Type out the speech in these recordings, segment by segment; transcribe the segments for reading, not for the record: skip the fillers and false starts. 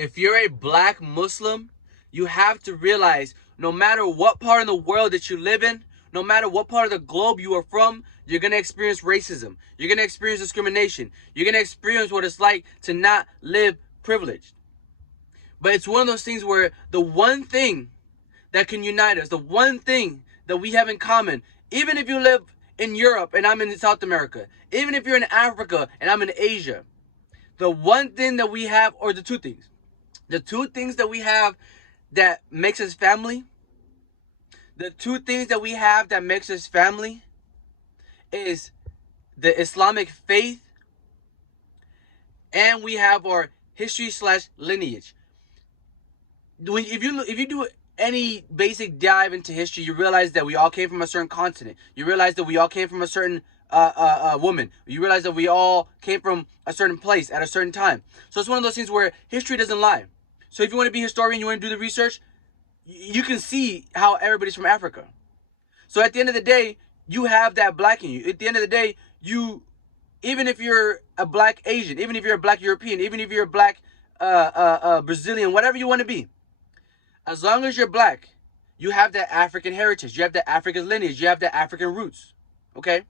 if you're a black Muslim, you have to realize no matter what part of the world that you live in, no matter what part of the globe you are from, you're going to experience racism. You're going to experience discrimination. You're going to experience what it's like to not live privileged. But it's one of those things where the one thing that can unite us, the one thing that we have in common, even if you live in Europe and I'm in South America, even if you're in Africa and I'm in Asia, the one thing that we have, or the two things that we have that makes us family, the two things that we have that makes us family is the Islamic faith, and we have our history slash lineage. If you do any basic dive into history, you realize that we all came from a certain continent. You realize that we all came from a certain woman. You realize that we all came from a certain place at a certain time. So it's one of those things where history doesn't lie. So if you want to be a historian, you want to do the research, you can see how everybody's from Africa. So at the end of the day, you have that black in you. At the end of the day, even if you're a black Asian, even if you're a black European, even if you're a black Brazilian, whatever you want to be, as long as you're black, you have that African heritage. You have that African lineage. You have that African roots. Okay?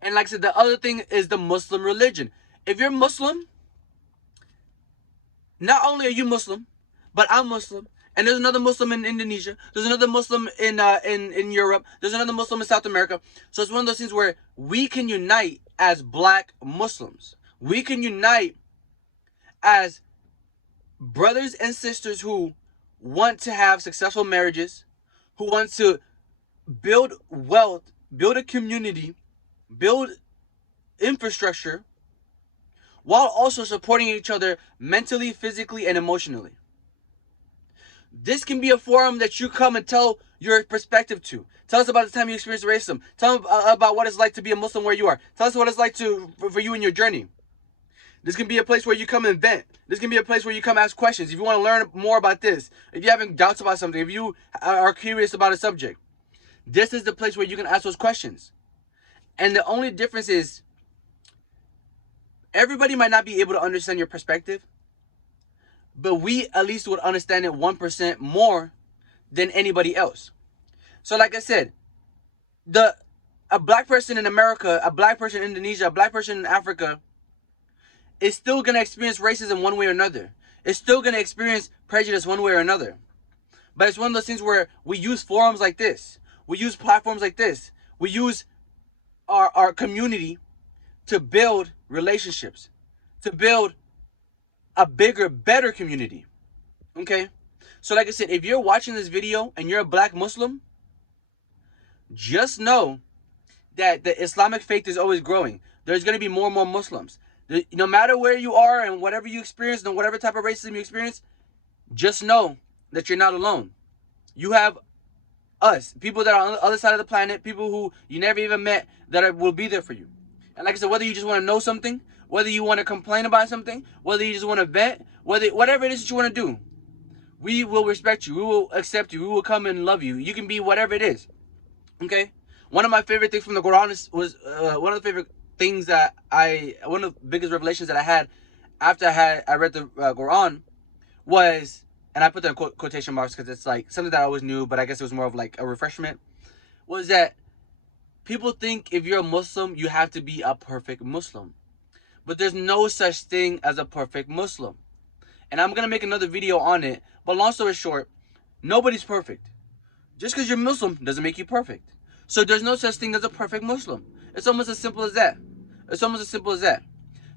And like I said, the other thing is the Muslim religion. If you're Muslim, not only are you Muslim, but I'm Muslim. And there's another Muslim in Indonesia. There's another Muslim in Europe. There's another Muslim in South America. So it's one of those things where we can unite as black Muslims. We can unite as brothers and sisters who want to have successful marriages, who want to build wealth, build a community, build infrastructure, while also supporting each other mentally, physically, and emotionally. This can be a forum that you come and tell your perspective to. Tell us about the time you experienced racism. Tell us about what it's like to be a Muslim where you are. Tell us what it's like for you in your journey. This can be a place where you come and vent. This can be a place where you come ask questions. If you want to learn more about this, if you're having doubts about something, if you are curious about a subject, this is the place where you can ask those questions. And the only difference is everybody might not be able to understand your perspective, but we at least would understand it 1% more than anybody else. So like I said, a black person in America, a black person in Indonesia, a black person in Africa is still going to experience racism one way or another. It's still going to experience prejudice one way or another. But it's one of those things where we use forums like this. We use platforms like this. We use our community to build relationships, to build a bigger, better community. Okay? So like I said, if you're watching this video and you're a black Muslim, just know that the Islamic faith is always growing. There's going to be more and more Muslims. No matter where you are and whatever you experience and whatever type of racism you experience, just know that you're not alone. You have us, people that are on the other side of the planet, people who you never even met that will be there for you. And like I said, whether you just want to know something, whether you want to complain about something, whether you just want to vent, whatever it is that you want to do, we will respect you. We will accept you. We will come and love you. You can be whatever it is. Okay? One of my favorite things from the Quran was one of the favorite things that one of the biggest revelations that I had after I read the Quran was, and I put that in quotation marks because it's like something that I always knew, but I guess it was more of like a refreshment, was that people think if you're a Muslim, you have to be a perfect Muslim. But there's no such thing as a perfect Muslim. And I'm going to make another video on it, but long story short, nobody's perfect. Just because you're Muslim doesn't make you perfect. So there's no such thing as a perfect Muslim. It's almost as simple as that. It's almost as simple as that.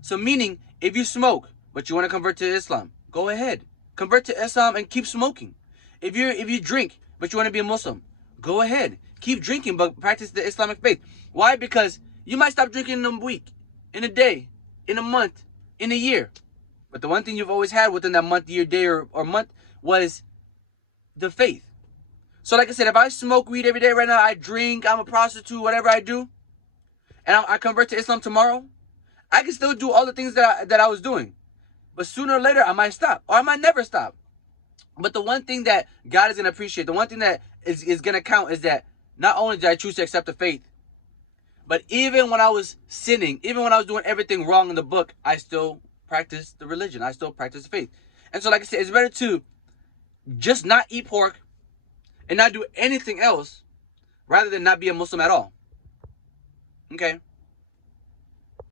So meaning, if you smoke, but you want to convert to Islam, go ahead. Convert to Islam and keep smoking. If you drink, but you want to be a Muslim, go ahead. Keep drinking, but practice the Islamic faith. Why? Because you might stop drinking in a week, in a day, in a month, in a year. But the one thing you've always had within that month, year, day, or month was the faith. So like I said, if I smoke weed every day right now, I drink, I'm a prostitute, whatever I do, and I convert to Islam tomorrow, I can still do all the things that I was doing. But sooner or later, I might stop. Or I might never stop. But the one thing that God is going to appreciate, the one thing that is going to count is that not only did I choose to accept the faith, but even when I was sinning, even when I was doing everything wrong in the book, I still practiced the religion. I still practiced the faith. And so, like I said, it's better to just not eat pork and not do anything else rather than not be a Muslim at all. Okay?